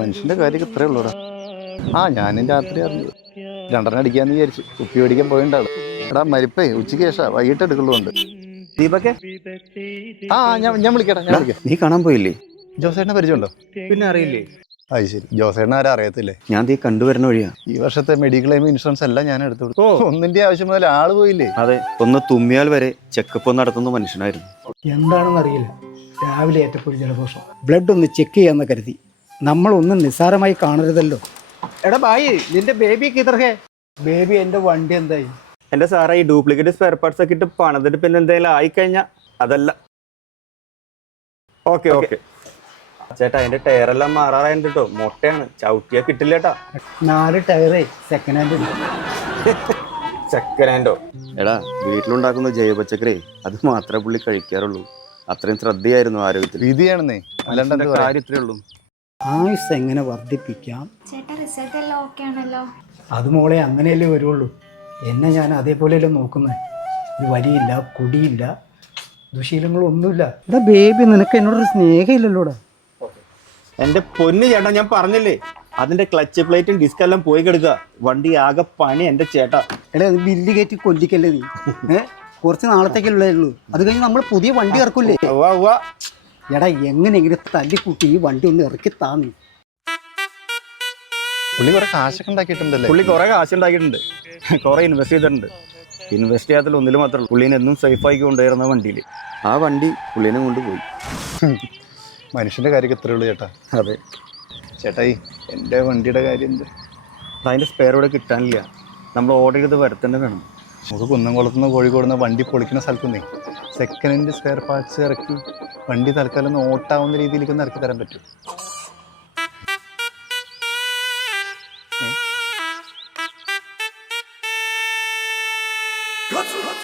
മനുഷ്യന്റെ കാര്യം ഇത്രേ ഉള്ളൂടാ. ഞാനും രാത്രി അറിഞ്ഞു. രണ്ടെണ്ണം അടിക്കാന്ന് വിചാരിച്ചു. കുപ്പി മേടിക്കാൻ പോയിണ്ടാള്. എടാ മരിപ്പേ ഉച്ചയ്ക്ക് ശേഷം വൈകിട്ട് എടുക്കുള്ളൂണ്ട്. ദീപക്കെ ഞാൻ വിളിക്കട്ടെ, ഞാൻ വിളിക്കാം. നീ കാണാൻ പോയില്ലേ? ജോസേട്ടനെ പരിചയമുണ്ടോ? പിന്നെ അറിയില്ലേ? അത് ശരി. ജോസേട്ടനെ ആരും അറിയത്തില്ലേ? ഞാൻ നീ കണ്ടുവരുന്ന വഴിയാ. ഈ വർഷത്തെ മെഡിക്ലെയിം ഇൻഷുറൻസ് എല്ലാം ഞാൻ എടുത്തു. ഒന്നിന്റെ ആവശ്യം മുതൽ ആള് പോയില്ലേ? അതെ, ഒന്ന് തുമ്മിയാൽ വരെ ചെക്കപ്പ് നടത്തുന്ന മനുഷ്യനായിരുന്നു. എന്താണെന്ന് അറിയില്ല, രാവിലെ ഏറ്റപ്പോൾ ജലദോഷം. ബ്ലഡ് ഒന്ന് ചെക്ക് ചെയ്യാന്ന് കരുതി. നമ്മളൊന്നും നിസ്സാരമായി കാണരുതല്ലോ. എടാ ബായി, നിന്റെ ബേബിക്ക് ഇതർഹേ. ബേബി എൻ്റെ വണ്ടി എന്തായി? എന്റെ സാറേ, ഈ ഡ്യൂപ്ലിക്കേറ്റ് സ്പെയർ പാർട്സ് ഒക്കെ ഇട്ട് പണിതിട്ട് പിന്നെ എന്തെങ്കിലും ആയിക്കഴിഞ്ഞാൽ അതല്ല. ഓക്കെ ഓക്കെ ചേട്ടാ, അതിന്റെ ടയറെല്ലാം മാറാറായിട്ട് കേട്ടോ. മൊട്ടയാണ്, ചവിട്ടിയാ കിട്ടില്ല ചേട്ടാ. 4 ടയറേ സെക്കൻഡ് ഹാൻഡ് ഉണ്ട്. സെക്കൻഡ് ഹാൻഡോ? എടാ, വീട്ടിലുണ്ടാക്കുന്ന ജൈവപച്ചക്കറി അത് മാത്രമേ പുള്ളി കഴിക്കാറുള്ളൂ. അത്രയും ശ്രദ്ധയായിരുന്നു ആരോഗ്യത്തിൽ. വിധിയാണെന്നേ, അല്ലാണ്ട് കാര്യം ഇത്രേ ഉള്ളൂ. ആയുസ് എങ്ങനെ വർദ്ധിപ്പിക്കാം? ചേട്ടാ, റിസൾട്ട് എല്ലാം ഓക്കെ ആണല്ലോ? അത് മോളെ അങ്ങനെയല്ലേ വരുള്ളൂ. എന്നെ ഞാൻ അതേപോലെയല്ലേ നോക്കുന്നത്. ഒരു വലിയില്ല, കുടിയില്ല, ദുശീലങ്ങളൊന്നുമില്ല. എടാ ബേബി, നിനക്ക് എന്നോടൊരു സ്നേഹമില്ലല്ലോടാ. എന്റെ പൊന്ന് ചേട്ടാ, ഞാൻ പറഞ്ഞില്ലേ, അതിന്റെ ക്ലച്ച് പ്ലേറ്റും ഡിസ്ക് എല്ലാം പോയി കിടക്കുക. വണ്ടി ആകെ പണി എന്റെ ചേട്ടാ. എടാ, അത് ബില്ല് കയറ്റി കൊല്ലിക്കല്ലേ നീ. കുറച്ച് നാളത്തേക്കല്ലേ ഉള്ളൂ. അത് കഴിഞ്ഞ് നമ്മൾ പുതിയ വണ്ടി ഇറക്കൂലേ. എടാ, എങ്ങനെയെങ്കിലും തല്ലിക്കൂട്ടി ഈ വണ്ടി ഒന്ന് ഇറക്കി താന്നു. പുള്ളി കുറെ കാശൊക്കെ ഉണ്ടാക്കിയിട്ടുണ്ടല്ലേ? പുള്ളി കുറെ കാശുണ്ടാക്കിയിട്ടുണ്ട്, കുറെ ഇൻവെസ്റ്റ് ചെയ്തിട്ടുണ്ട്. ഇൻവെസ്റ്റ് ചെയ്യാത്ത ഒന്നിലും മാത്രമല്ല, പുള്ളീനെ എന്നും സേഫാക്കി കൊണ്ടുവരുന്ന വണ്ടിയിൽ. ആ വണ്ടി പുള്ളീനെ കൊണ്ടുപോയി. മനുഷ്യന്റെ കാര്യം ഇത്രേ ഉള്ളൂ ചേട്ടാ. അതെ ചേട്ടായി, എൻ്റെ വണ്ടിയുടെ കാര്യം എന്ത്? അതിന്റെ സ്പെയർ ഇവിടെ കിട്ടാനില്ല. നമ്മൾ ഓർഡർ ചെയ്ത് വരുത്തേണ്ട വേണം. നമുക്ക് കുന്നംകുളത്തുനിന്ന് കോഴിക്കോടുന്ന വണ്ടി പൊളിക്കുന്ന സ്ഥലത്തുനിന്നേ സെക്കൻഡ് ഹാൻഡ് സ്പെയർ പാർട്സ് ഇറക്കി വണ്ടി തൽക്കാലം ഒന്ന് ഓട്ടാവുന്ന രീതിയിലേക്ക് ഒന്ന് ഇറക്കി തരാൻ പറ്റും.